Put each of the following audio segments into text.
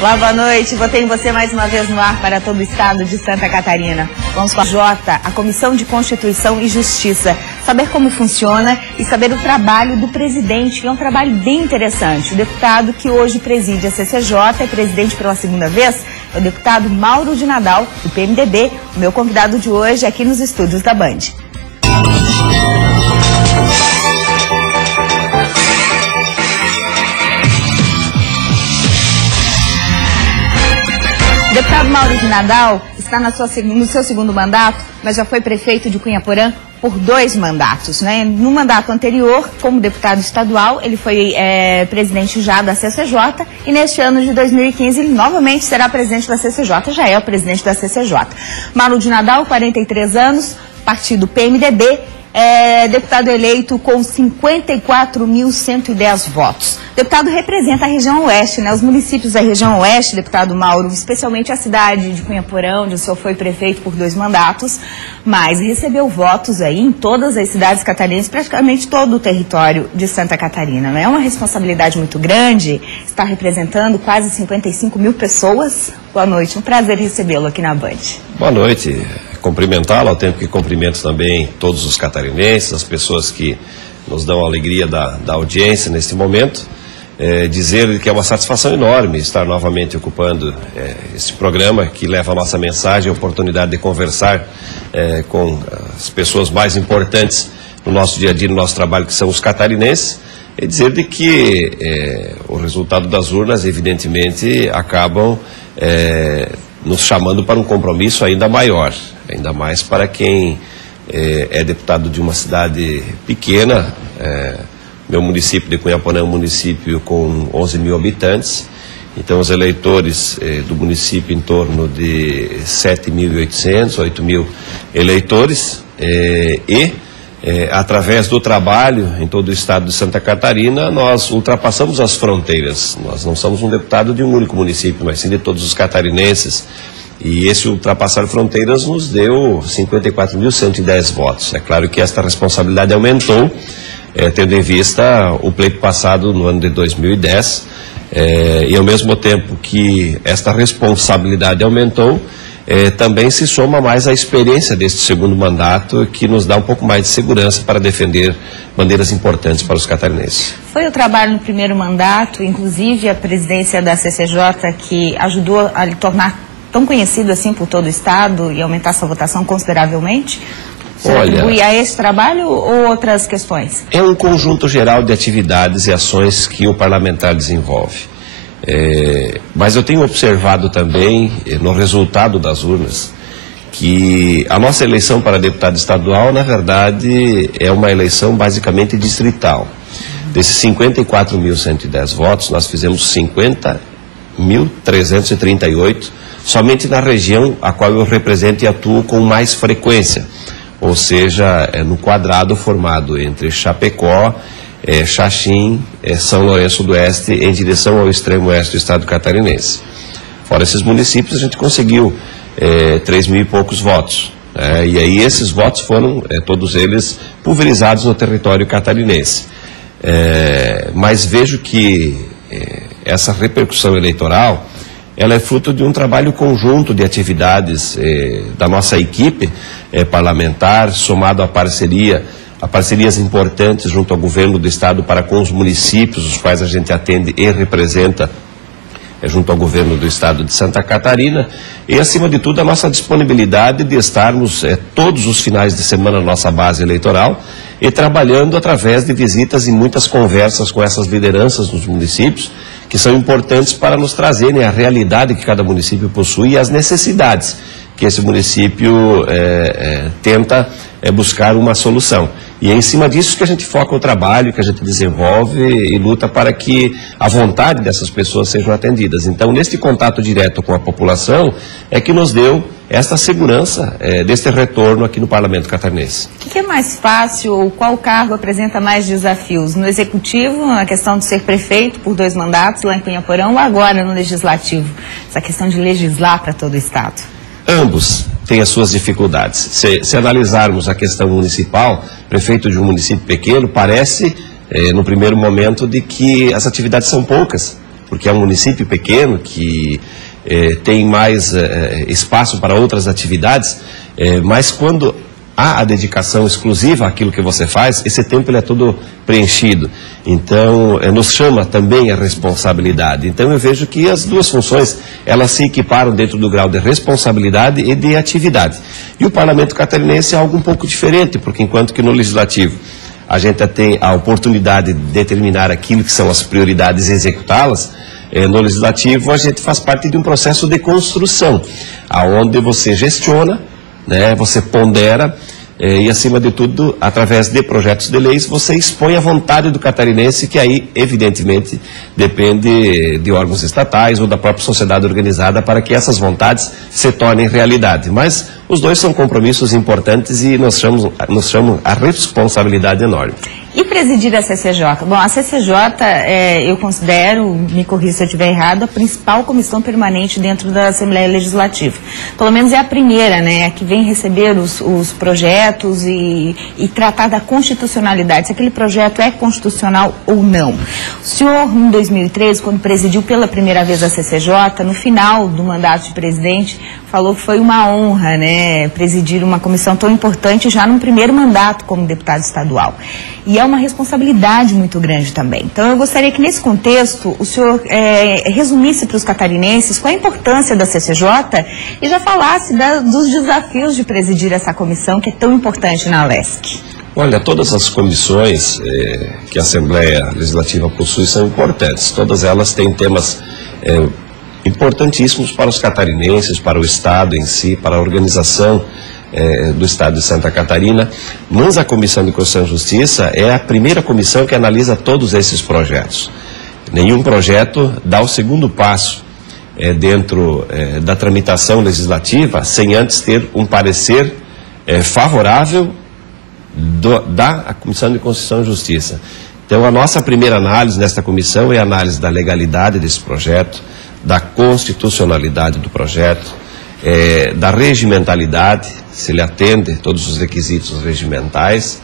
Olá, boa noite. Votei em você mais uma vez no ar para todo o estado de Santa Catarina. Vamos com a Jota, a Comissão de Constituição e Justiça. Saber como funciona e saber o trabalho do presidente, que é um trabalho bem interessante. O deputado que hoje preside a CCJ, é presidente pela segunda vez, é o deputado Mauro de Nadal, do PMDB, o meu convidado de hoje aqui nos estúdios da Band. O deputado Mauro de Nadal está no seu segundo mandato, mas já foi prefeito de Cunhaporã por 2 mandatos, né? No mandato anterior, como deputado estadual, ele foi presidente já da CCJ e neste ano de 2015 ele novamente será presidente da CCJ, já é o presidente da CCJ. Mauro de Nadal, 43 anos, partido PMDB, deputado eleito com 54.110 votos. O deputado representa a região oeste, né? Os municípios da região oeste, deputado Mauro, especialmente a cidade de Cunhaporã, onde o senhor foi prefeito por 2 mandatos, mas recebeu votos aí em todas as cidades catarinenses, praticamente todo o território de Santa Catarina, né? É uma responsabilidade muito grande, está representando quase 55 mil pessoas. Boa noite, um prazer recebê-lo aqui na Band. Boa noite. Cumprimentá-lo, ao tempo que cumprimento também todos os catarinenses, as pessoas que nos dão a alegria da audiência neste momento. Dizer que é uma satisfação enorme estar novamente ocupando esse programa que leva a nossa mensagem, a oportunidade de conversar com as pessoas mais importantes no nosso dia a dia, no nosso trabalho, que são os catarinenses, e dizer de que o resultado das urnas, evidentemente, acabam nos chamando para um compromisso ainda maior, ainda mais para quem é deputado de uma cidade pequena. Meu município de Cunhaporã é um município com 11 mil habitantes, então os eleitores do município em torno de 7.800, 8 mil eleitores, através do trabalho em todo o estado de Santa Catarina, nós ultrapassamos as fronteiras. Nós não somos um deputado de um único município, mas sim de todos os catarinenses. E esse ultrapassar fronteiras nos deu 54.110 votos. É claro que esta responsabilidade aumentou, tendo em vista o pleito passado no ano de 2010, e ao mesmo tempo que esta responsabilidade aumentou, também se soma mais a experiência deste segundo mandato, que nos dá um pouco mais de segurança para defender bandeiras importantes para os catarinenses. Foi o trabalho no primeiro mandato, inclusive a presidência da CCJ, que ajudou a lhe tornar tão conhecido assim por todo o estado e aumentar sua votação consideravelmente? Você atribui a esse trabalho ou outras questões? É um conjunto geral de atividades e ações que o parlamentar desenvolve. Mas eu tenho observado também, no resultado das urnas, que a nossa eleição para deputado estadual, na verdade, é uma eleição basicamente distrital. Desses 54.110 votos, nós fizemos 50.338 somente na região a qual eu represento e atuo com mais frequência, ou seja, no quadrado formado entre Chapecó, Xaxim, São Lourenço do Oeste, em direção ao extremo oeste do estado catarinense. Fora esses municípios, a gente conseguiu 3 mil e poucos votos. E aí esses votos foram, todos eles, pulverizados no território catarinense. Mas vejo que essa repercussão eleitoral, ela é fruto de um trabalho conjunto de atividades da nossa equipe parlamentar, somado a parcerias importantes junto ao governo do estado para com os municípios, os quais a gente atende e representa junto ao governo do estado de Santa Catarina, e acima de tudo a nossa disponibilidade de estarmos todos os finais de semana na nossa base eleitoral e trabalhando através de visitas e muitas conversas com essas lideranças nos municípios, que são importantes para nos trazerem a realidade que cada município possui e as necessidades que esse município tenta buscar uma solução. E é em cima disso que a gente foca o trabalho, que a gente desenvolve e luta para que a vontade dessas pessoas sejam atendidas. Então, neste contato direto com a população, é que nos deu esta segurança deste retorno aqui no Parlamento Catarinense. O que é mais fácil, ou qual cargo apresenta mais desafios? No Executivo, a questão de ser prefeito por 2 mandatos lá em Cunhaporã, ou agora no Legislativo? Essa questão de legislar para todo o estado. Ambos têm as suas dificuldades. Se analisarmos a questão municipal, prefeito de um município pequeno, parece, no primeiro momento, de que as atividades são poucas. porque é um município pequeno que tem mais espaço para outras atividades, mas quando há a dedicação exclusiva àquilo que você faz, esse tempo ele é todo preenchido. Então, nos chama também a responsabilidade. Então, eu vejo que as duas funções, elas se equiparam dentro do grau de responsabilidade e de atividade. E o Parlamento Catarinense é algo um pouco diferente, porque enquanto que no Legislativo a gente tem a oportunidade de determinar aquilo que são as prioridades e executá-las, no Legislativo a gente faz parte de um processo de construção, aonde você gestiona, né, você pondera e, acima de tudo, através de projetos de leis, você expõe a vontade do catarinense, que aí, evidentemente, depende de órgãos estatais ou da própria sociedade organizada para que essas vontades se tornem realidade. Mas os dois são compromissos importantes e nos chamam a responsabilidade enorme. E presidir a CCJ? Bom, a CCJ, eu considero, me corrija se eu estiver errado, a principal comissão permanente dentro da Assembleia Legislativa. Pelo menos é a primeira, né, que vem receber os projetos e tratar da constitucionalidade, se aquele projeto é constitucional ou não. O senhor, em 2013, quando presidiu pela primeira vez a CCJ, no final do mandato de presidente, falou que foi uma honra, né, presidir uma comissão tão importante já no primeiro mandato como deputado estadual. E é uma responsabilidade muito grande também. Então, eu gostaria que, nesse contexto, o senhor resumisse para os catarinenses qual a importância da CCJ e já falasse dos desafios de presidir essa comissão que é tão importante na ALESC. Olha, todas as comissões que a Assembleia Legislativa possui são importantes. Todas elas têm temas importantíssimos para os catarinenses, para o Estado em si, para a organização do Estado de Santa Catarina, mas a Comissão de Constituição e Justiça é a primeira comissão que analisa todos esses projetos. Nenhum projeto dá o segundo passo dentro da tramitação legislativa sem antes ter um parecer favorável da Comissão de Constituição e Justiça. Então, a nossa primeira análise nesta comissão é a análise da legalidade desse projeto, da constitucionalidade do projeto, da regimentalidade, se ele atende todos os requisitos regimentais,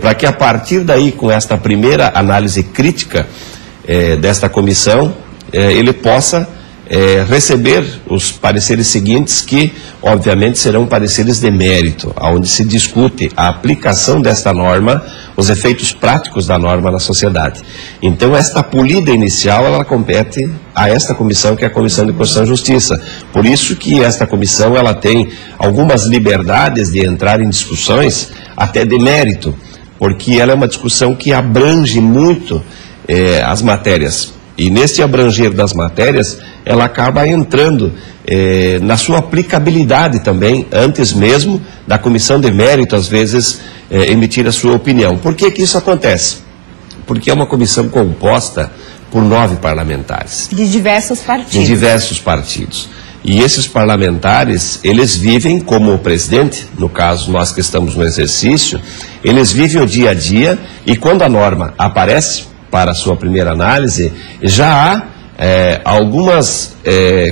para que a partir daí, com esta primeira análise crítica desta comissão, ele possa receber os pareceres seguintes que, obviamente, serão pareceres de mérito, onde se discute a aplicação desta norma, os efeitos práticos da norma na sociedade. Então, esta polida inicial, ela compete a esta comissão, que é a Comissão de Constituição e Justiça. Por isso que esta comissão, ela tem algumas liberdades de entrar em discussões até de mérito, porque ela é uma discussão que abrange muito as matérias. E nesse abranger das matérias, ela acaba entrando na sua aplicabilidade também, antes mesmo da comissão de mérito, às vezes, emitir a sua opinião. Por que que isso acontece? Porque é uma comissão composta por 9 parlamentares. De diversos partidos. De diversos partidos. E esses parlamentares, eles vivem como o presidente, no caso nós que estamos no exercício, eles vivem o dia a dia e quando a norma aparece para a sua primeira análise, já há algumas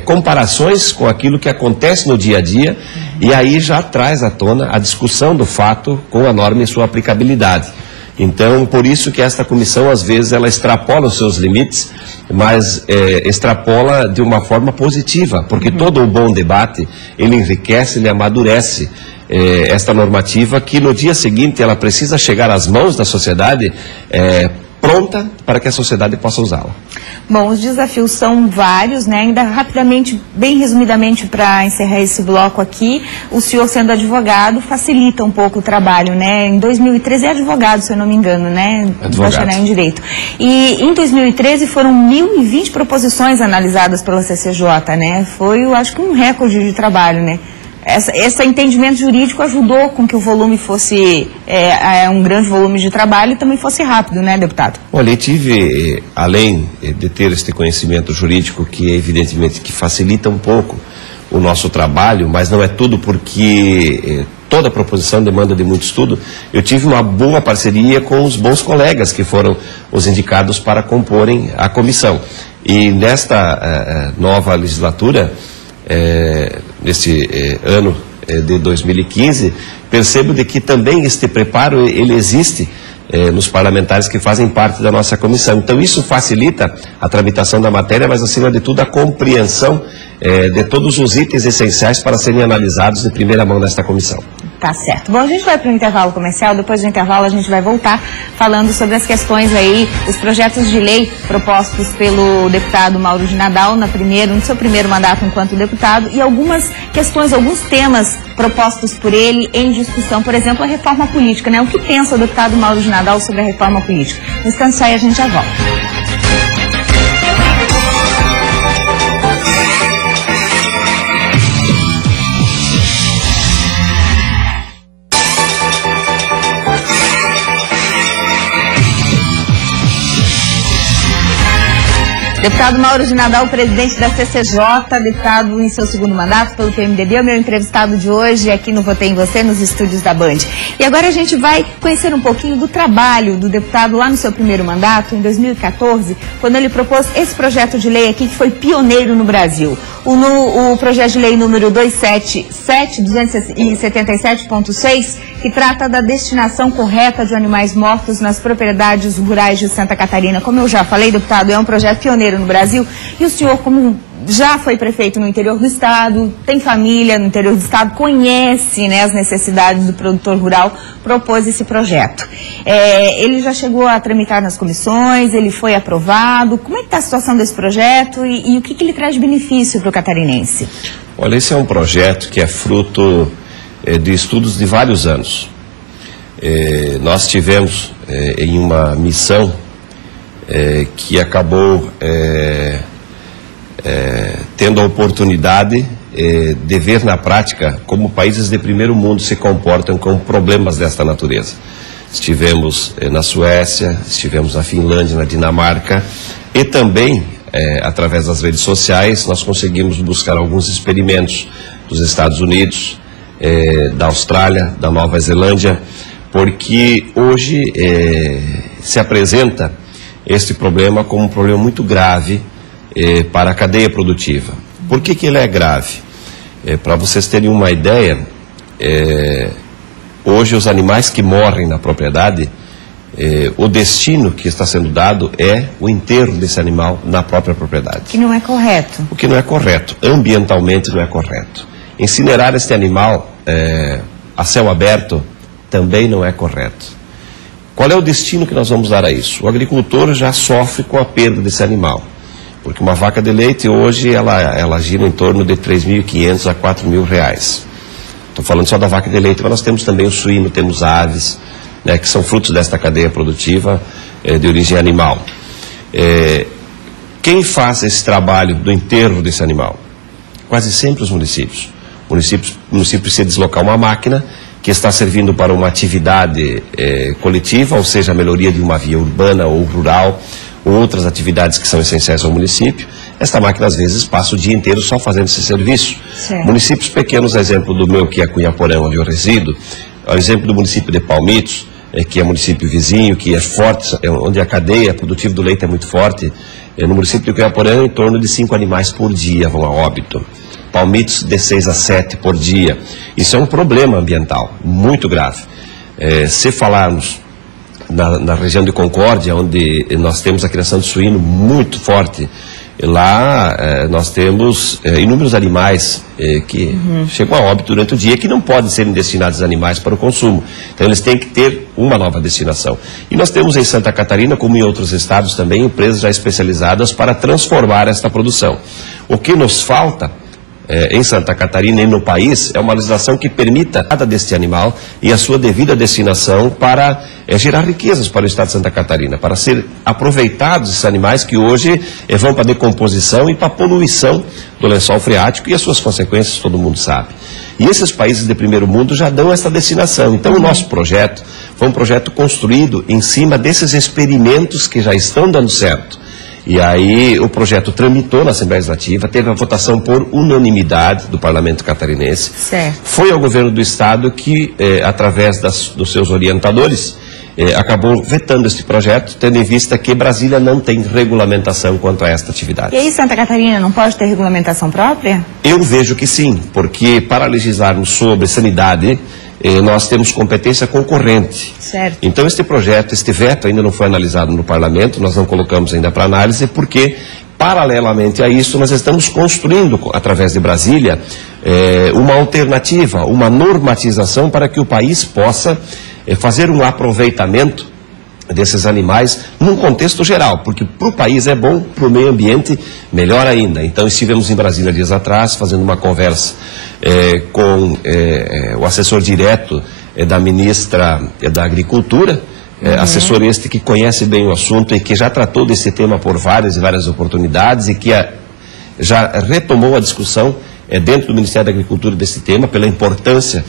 comparações com aquilo que acontece no dia a dia e aí já traz à tona a discussão do fato com a norma e sua aplicabilidade. Então, por isso que esta comissão, às vezes, ela extrapola os seus limites, mas extrapola de uma forma positiva, porque todo o bom debate, ele enriquece, ele amadurece esta normativa que no dia seguinte ela precisa chegar às mãos da sociedade pronta para que a sociedade possa usá-la. Bom, os desafios são vários, né? Ainda rapidamente, bem resumidamente, para encerrar esse bloco aqui, o senhor sendo advogado facilita um pouco o trabalho, né? Em 2013 é advogado, se eu não me engano, né? Advogado. Em Direito. E em 2013 foram 1.020 proposições analisadas pela CCJ, né? Foi, eu acho que um recorde de trabalho, né? Esse entendimento jurídico ajudou com que o volume fosse um grande volume de trabalho e também fosse rápido, né, deputado? Olha, eu tive, além de ter este conhecimento jurídico, que evidentemente que facilita um pouco o nosso trabalho, mas não é tudo porque toda proposição demanda de muito estudo, eu tive uma boa parceria com os bons colegas que foram os indicados para comporem a comissão. E nesta nova legislatura, neste ano de 2015, percebo de que também este preparo ele existe nos parlamentares que fazem parte da nossa comissão. Então isso facilita a tramitação da matéria, mas acima de tudo a compreensão de todos os itens essenciais para serem analisados de primeira mão nesta comissão. Tá certo. Bom, a gente vai para o intervalo comercial, depois do intervalo a gente vai voltar falando sobre as questões aí, os projetos de lei propostos pelo deputado Mauro de Nadal no seu primeiro mandato enquanto deputado, e algumas questões, alguns temas propostos por ele em discussão, por exemplo, a reforma política, né? O que pensa o deputado Mauro de Nadal sobre a reforma política? No instante sai, a gente já volta. Deputado Mauro de Nadal, presidente da CCJ, deputado em seu segundo mandato pelo PMDB, é o meu entrevistado de hoje aqui no Votei em Você, nos estúdios da Band. E agora a gente vai conhecer um pouquinho do trabalho do deputado lá no seu primeiro mandato, em 2014, quando ele propôs esse projeto de lei aqui que foi pioneiro no Brasil. O projeto de lei número 277.6, que trata da destinação correta de animais mortos nas propriedades rurais de Santa Catarina. Como eu já falei, deputado, é um projeto pioneiro no Brasil, e o senhor, como já foi prefeito no interior do estado, tem família no interior do estado, conhece, né, as necessidades do produtor rural, propôs esse projeto. Ele já chegou a tramitar nas comissões, ele foi aprovado. Como é que está a situação desse projeto e o que ele traz de benefício para o catarinense? Olha, esse é um projeto que é fruto de estudos de vários anos. Nós tivemos em uma missão que acabou tendo a oportunidade de ver na prática como países de primeiro mundo se comportam com problemas desta natureza. Estivemos na Suécia, estivemos na Finlândia, na Dinamarca, e também, através das redes sociais, nós conseguimos buscar alguns experimentos dos Estados Unidos, da Austrália, da Nova Zelândia, porque hoje se apresenta este problema como um problema muito grave para a cadeia produtiva. Por que ele é grave? Para vocês terem uma ideia, hoje os animais que morrem na propriedade, o destino que está sendo dado é o enterro desse animal na própria propriedade. Que não é correto. O que não é correto, ambientalmente não é correto. Incinerar este animal a céu aberto também não é correto. Qual é o destino que nós vamos dar a isso? O agricultor já sofre com a perda desse animal, porque uma vaca de leite hoje ela gira em torno de R$ 3.500 a R$ 4.000. Estou falando só da vaca de leite, mas nós temos também o suíno, temos aves, né, que são frutos desta cadeia produtiva de origem animal. Quem faz esse trabalho do enterro desse animal? Quase sempre os municípios. O município precisa deslocar uma máquina que está servindo para uma atividade coletiva, ou seja, a melhoria de uma via urbana ou rural, ou outras atividades que são essenciais ao município. Esta máquina, às vezes, passa o dia inteiro só fazendo esse serviço. Certo. Municípios pequenos, exemplo do meu, que é Cunhaporã, onde eu resido, o exemplo do município de Palmitos, que é município vizinho, que é forte, onde a cadeia produtiva do leite é muito forte. No município de Cunhaporã, em torno de 5 animais por dia vão a óbito. Palmitos de 6 a 7 por dia. Isso é um problema ambiental muito grave. Se falarmos na região de Concórdia, onde nós temos a criação de suíno muito forte, lá nós temos inúmeros animais que chegam a óbito durante o dia, que não podem ser destinados animais para o consumo. Então eles têm que ter uma nova destinação. E nós temos em Santa Catarina, como em outros estados também, empresas já especializadas para transformar esta produção. O que nos falta em Santa Catarina e no país é uma legislação que permita a cada deste animal e a sua devida destinação para gerar riquezas para o estado de Santa Catarina, para ser aproveitados esses animais que hoje vão para a decomposição e para a poluição do lençol freático, e as suas consequências todo mundo sabe. E esses países de primeiro mundo já dão essa destinação. Então o nosso projeto foi um projeto construído em cima desses experimentos que já estão dando certo. E aí o projeto tramitou na Assembleia Legislativa, teve a votação por unanimidade do Parlamento catarinense. Certo. Foi ao governo do estado que, através dos seus orientadores, acabou vetando este projeto, tendo em vista que Brasília não tem regulamentação quanto a esta atividade. E aí Santa Catarina não pode ter regulamentação própria? Eu vejo que sim, porque para legislarmos sobre sanidade, nós temos competência concorrente. Certo. Então este projeto, este veto ainda não foi analisado no parlamento, nós não colocamos ainda para análise, porque paralelamente a isso nós estamos construindo, através de Brasília, uma alternativa, uma normatização para que o país possa fazer um aproveitamento desses animais num contexto geral, porque para o país é bom, para o meio ambiente melhor ainda. Então estivemos em Brasília dias atrás fazendo uma conversa com o assessor direto da ministra da Agricultura, assessor este que conhece bem o assunto e que já tratou desse tema por várias e várias oportunidades e que já retomou a discussão dentro do Ministério da Agricultura desse tema, pela importância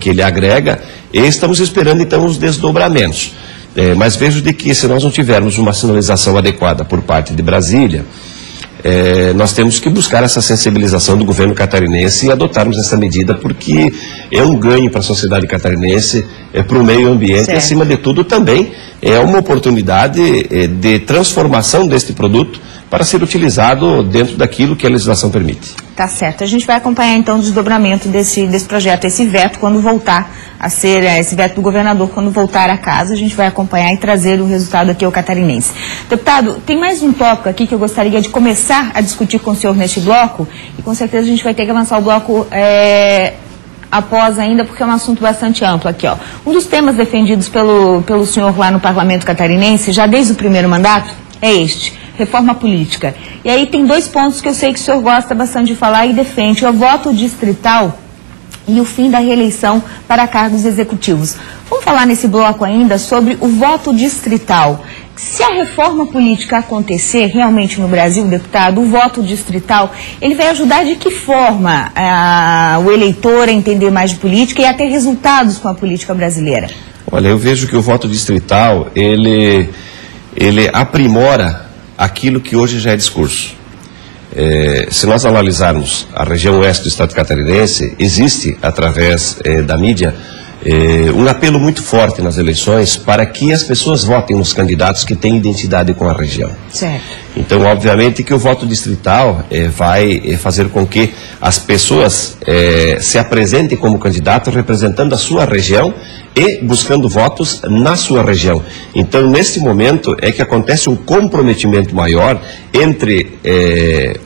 que ele agrega, e estamos esperando então os desdobramentos. Mas vejo de que se nós não tivermos uma sinalização adequada por parte de Brasília, nós temos que buscar essa sensibilização do governo catarinense e adotarmos essa medida, porque é um ganho para a sociedade catarinense, para o meio ambiente, certo. E acima de tudo também é uma oportunidade de transformação deste produto para ser utilizado dentro daquilo que a legislação permite. Tá certo. A gente vai acompanhar então o desdobramento desse projeto, esse veto, quando voltar a ser, esse veto do governador, quando voltar a casa, a gente vai acompanhar e trazer o resultado aqui ao catarinense. Deputado, tem mais um tópico aqui que eu gostaria de começar a discutir com o senhor neste bloco, e com certeza a gente vai ter que avançar o bloco após ainda, porque é um assunto bastante amplo aqui, ó. Um dos temas defendidos pelo senhor lá no Parlamento Catarinense, já desde o primeiro mandato, é este: reforma política. E aí tem dois pontos que eu sei que o senhor gosta bastante de falar e defende: o voto distrital e o fim da reeleição para cargos executivos. Vamos falar nesse bloco ainda sobre o voto distrital. Se a reforma política acontecer realmente no Brasil, deputado, o voto distrital, ele vai ajudar de que forma o eleitor a entender mais de política e a ter resultados com a política brasileira? Olha, eu vejo que o voto distrital, ele aprimora aquilo que hoje já é discurso. Se nós analisarmos a região oeste do estado catarinense, existe, através da mídia, um apelo muito forte nas eleições para que as pessoas votem nos candidatos que têm identidade com a região. Certo. Então, obviamente que o voto distrital vai fazer com que as pessoas se apresentem como candidato representando a sua região e buscando votos na sua região. Então, nesse momento é que acontece um comprometimento maior entre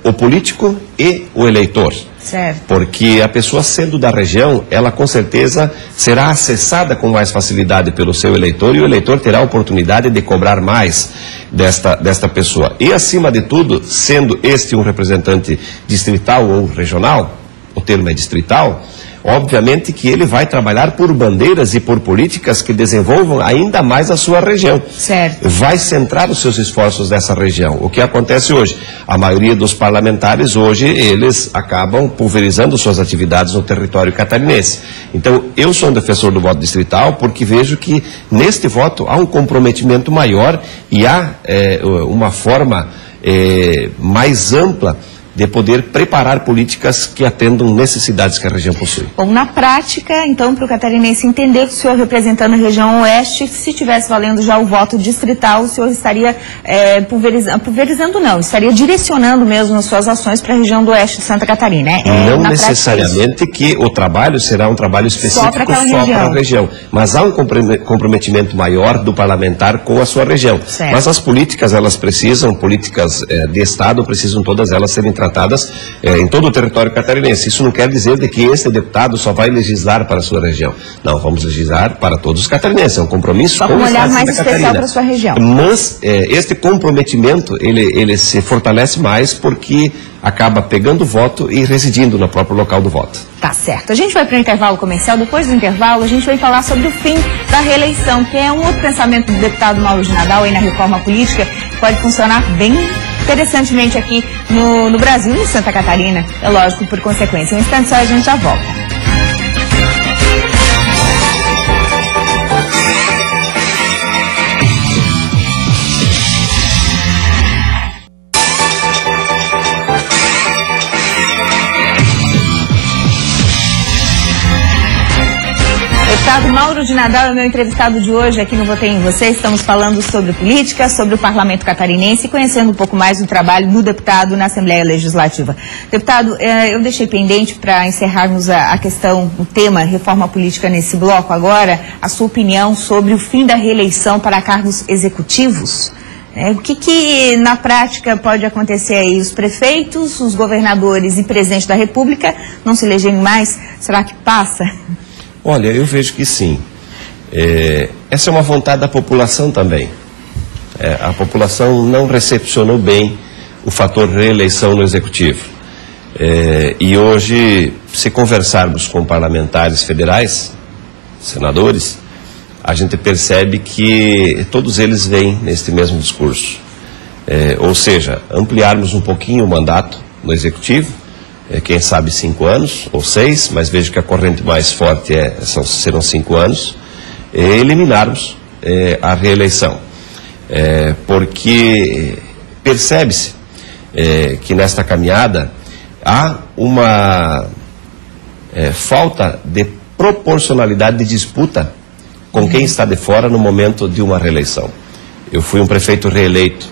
o político e o eleitor. Certo. Porque a pessoa sendo da região, ela com certeza será acessada com mais facilidade pelo seu eleitor, e o eleitor terá a oportunidade de cobrar mais desta pessoa. E acima de tudo, sendo este um representante distrital ou regional, o termo é distrital, obviamente que ele vai trabalhar por bandeiras e por políticas que desenvolvam ainda mais a sua região. Certo. Vai centrar os seus esforços nessa região. O que acontece hoje? A maioria dos parlamentares hoje, eles acabam pulverizando suas atividades no território catarinense. Então, eu sou um defensor do voto distrital porque vejo que neste voto há um comprometimento maior e há uma forma mais ampla de poder preparar políticas que atendam necessidades que a região possui. Bom, na prática, então, para o catarinense entender que o senhor representando a região oeste, se estivesse valendo já o voto distrital, o senhor estaria pulverizando não, estaria direcionando mesmo as suas ações para a região do oeste de Santa Catarina. Não necessariamente que o trabalho será um trabalho específico só para a região, mas há um comprometimento maior do parlamentar com a sua região. Certo. Mas as políticas, elas precisam, políticas de Estado, precisam todas elas serem tratadas em todo o território catarinense. Isso não quer dizer de que esse deputado só vai legislar para a sua região. Não, vamos legislar para todos os catarinenses. É um compromisso com o Estado de Santa Catarina. Só com um olhar mais especial para a sua região. Mas este comprometimento, ele se fortalece mais porque acaba pegando o voto e residindo no próprio local do voto. Tá certo. A gente vai para o intervalo comercial. Depois do intervalo, a gente vai falar sobre o fim da reeleição, que é um outro pensamento do deputado Mauro de Nadal aí na reforma política, que pode funcionar bem interessantemente aqui no Brasil e em Santa Catarina, é lógico, por consequência. Um instante só, a gente já volta. Deputado Mauro de Nadal é meu entrevistado de hoje aqui no Votei em Você. Estamos falando sobre política, sobre o Parlamento Catarinense e conhecendo um pouco mais do trabalho do deputado na Assembleia Legislativa. Deputado, eu deixei pendente para encerrarmos a questão, o tema reforma política nesse bloco agora, a sua opinião sobre o fim da reeleição para cargos executivos. O que na prática pode acontecer aí? Os prefeitos, os governadores e presidente da República não se elegerem mais? Será que passa? Olha, eu vejo que sim. Essa é uma vontade da população também. A população não recepcionou bem o fator reeleição no Executivo. E hoje, se conversarmos com parlamentares federais, senadores, a gente percebe que todos eles vêm neste mesmo discurso. Ou seja, ampliarmos um pouquinho o mandato no Executivo, quem sabe 5 anos ou 6, mas vejo que a corrente mais forte serão 5 anos, eliminarmos a reeleição. Porque percebe-se que nesta caminhada há uma falta de proporcionalidade de disputa com quem está de fora no momento de uma reeleição. Eu fui um prefeito reeleito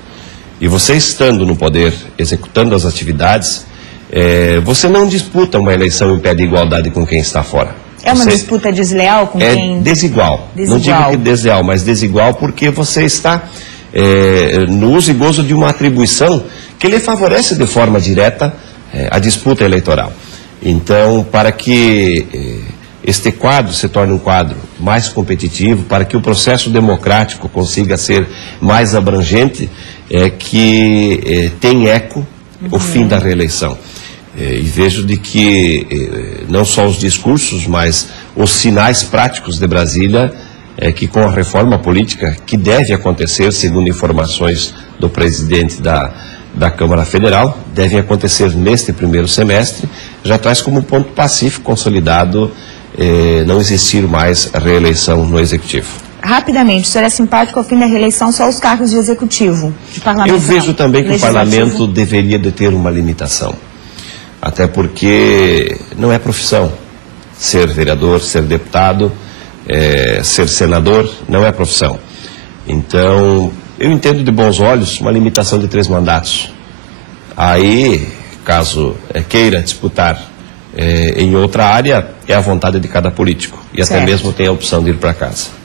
e você estando no poder, executando as atividades, você não disputa uma eleição em pé de igualdade com quem está fora. É uma disputa desleal com quem... Desigual. Não digo que desleal, mas desigual porque você está no uso e gozo de uma atribuição que lhe favorece de forma direta a disputa eleitoral. Então, para que este quadro se torne um quadro mais competitivo, para que o processo democrático consiga ser mais abrangente, que tem eco o fim da reeleição. E vejo de que não só os discursos, mas os sinais práticos de Brasília, que com a reforma política, que deve acontecer, segundo informações do presidente da Câmara Federal, devem acontecer neste primeiro semestre, já traz como ponto pacífico consolidado não existir mais a reeleição no Executivo. Rapidamente, o senhor é simpático ao fim da reeleição só os cargos de Executivo, de Parlamento? Eu vejo também que o Parlamento deveria de ter uma limitação. Até porque não é profissão. Ser vereador, ser deputado, ser senador, não é profissão. Então, eu entendo de bons olhos uma limitação de 3 mandatos. Aí, caso queira disputar em outra área, é a vontade de cada político. E até mesmo tem a opção de ir para casa.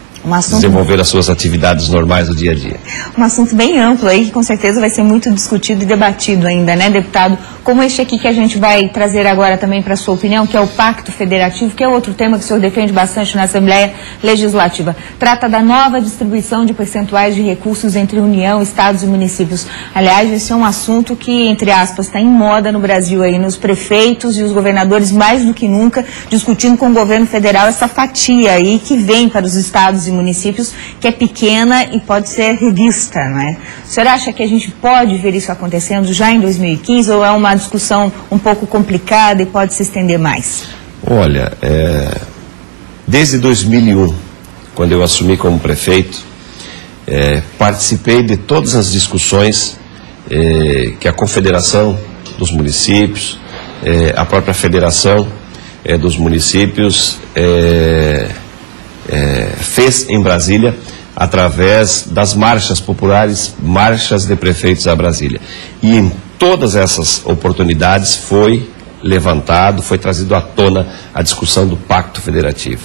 Desenvolver as suas atividades normais do dia a dia. Um assunto bem amplo aí, que com certeza vai ser muito discutido e debatido ainda, né, deputado? Como este aqui que a gente vai trazer agora também para a sua opinião, que é o Pacto Federativo, que é outro tema que o senhor defende bastante na Assembleia Legislativa. Trata da nova distribuição de percentuais de recursos entre União, Estados e municípios. Aliás, esse é um assunto que, entre aspas, está em moda no Brasil aí, nos prefeitos e os governadores mais do que nunca, discutindo com o governo federal essa fatia aí que vem para os estados e municípios, que é pequena e pode ser revista, não é? O senhor acha que a gente pode ver isso acontecendo já em 2015 ou é uma discussão um pouco complicada e pode se estender mais? Olha, desde 2001, quando eu assumi como prefeito, participei de todas as discussões que a Confederação dos Municípios, a própria Federação dos Municípios fez em Brasília através das marchas populares, marchas de prefeitos a Brasília. E em todas essas oportunidades foi levantado, foi trazido à tona a discussão do Pacto Federativo.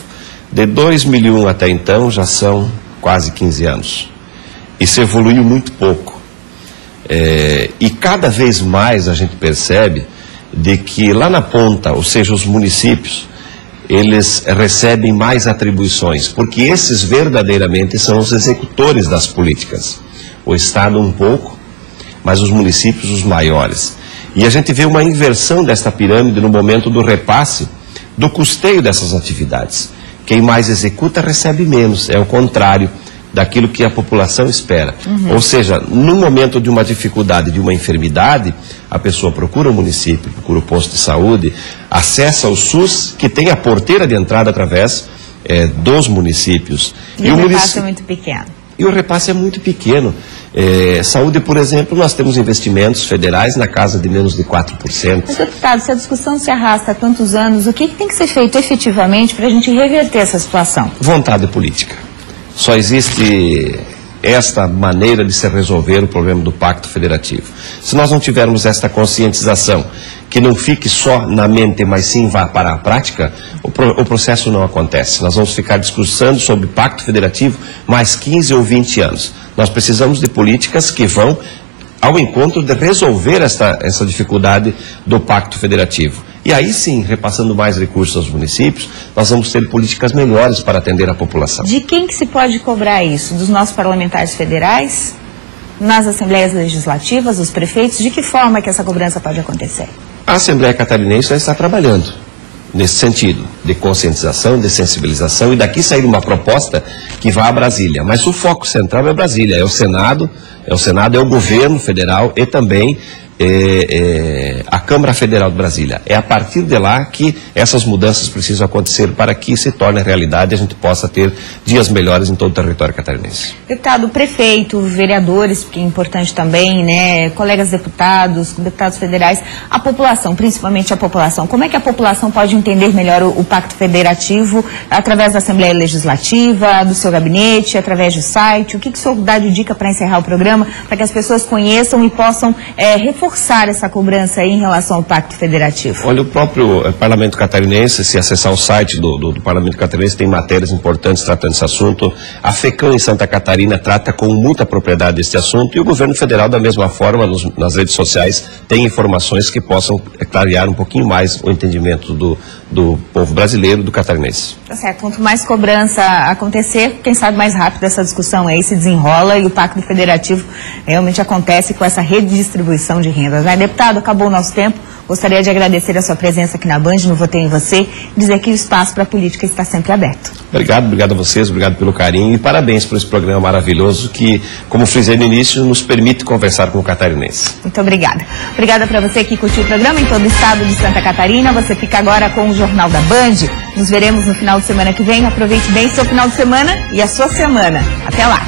De 2001 até então já são quase 15 anos. Isso evoluiu muito pouco. E cada vez mais a gente percebe de que lá na ponta, ou seja, os municípios, eles recebem mais atribuições, porque esses verdadeiramente são os executores das políticas. O Estado um pouco, mas os municípios os maiores. E a gente vê uma inversão desta pirâmide no momento do repasse, do custeio dessas atividades. Quem mais executa recebe menos, é o contrário daquilo que a população espera. Ou seja, no momento de uma dificuldade, de uma enfermidade, a pessoa procura o município, procura o posto de saúde, acessa o SUS, que tem a porteira de entrada através dos municípios. E o repasse é muito pequeno. E o repasse é muito pequeno. Saúde, por exemplo, nós temos investimentos federais na casa de menos de 4%. Mas, deputado, se a discussão se arrasta há tantos anos, o que tem que ser feito efetivamente para a gente reverter essa situação? Vontade política. Só existe esta maneira de se resolver o problema do Pacto Federativo. Se nós não tivermos esta conscientização, que não fique só na mente, mas sim vá para a prática, o processo não acontece. Nós vamos ficar discursando sobre Pacto Federativo mais 15 ou 20 anos. Nós precisamos de políticas que vão ao encontro de resolver essa dificuldade do Pacto Federativo. E aí sim, repassando mais recursos aos municípios, nós vamos ter políticas melhores para atender a população. De quem que se pode cobrar isso? Dos nossos parlamentares federais? Nas assembleias legislativas, dos prefeitos? De que forma que essa cobrança pode acontecer? A Assembleia Catarinense já está trabalhando nesse sentido, de conscientização, de sensibilização, e daqui sair uma proposta que vá a Brasília. Mas o foco central é Brasília, é o Senado, é o governo federal e também a Câmara Federal de Brasília. É a partir de lá que essas mudanças precisam acontecer para que se torne realidade e a gente possa ter dias melhores em todo o território catarinense. Deputado, prefeito, vereadores, que é importante também, né, colegas deputados federais, a população, principalmente a população. Como é que a população pode entender melhor o Pacto Federativo através da Assembleia Legislativa, do seu gabinete, através do site? O que o senhor dá de dica para encerrar o programa, para que as pessoas conheçam e possam reforçar essa cobrança aí em relação ao Pacto Federativo? Olha, o próprio Parlamento Catarinense, se acessar o site do Parlamento Catarinense, tem matérias importantes tratando desse assunto. A FECAM em Santa Catarina trata com muita propriedade este assunto e o governo federal, da mesma forma, nas redes sociais, tem informações que possam clarear um pouquinho mais o entendimento do povo brasileiro, do catarinense. Tá certo. Quanto mais cobrança acontecer, quem sabe mais rápido essa discussão aí se desenrola e o Pacto Federativo realmente acontece com essa redistribuição de rendas. Né? Deputado, acabou o nosso tempo. Gostaria de agradecer a sua presença aqui na Band, no Votei em Você, e dizer que o espaço para a política está sempre aberto. Obrigado a vocês, obrigado pelo carinho e parabéns por esse programa maravilhoso que, como frisei no início, nos permite conversar com o catarinense. Muito obrigada. Obrigada para você que curtiu o programa em todo o estado de Santa Catarina. Você fica agora com o Jornal da Band. Nos veremos no final de semana que vem. Aproveite bem seu final de semana e a sua semana. Até lá.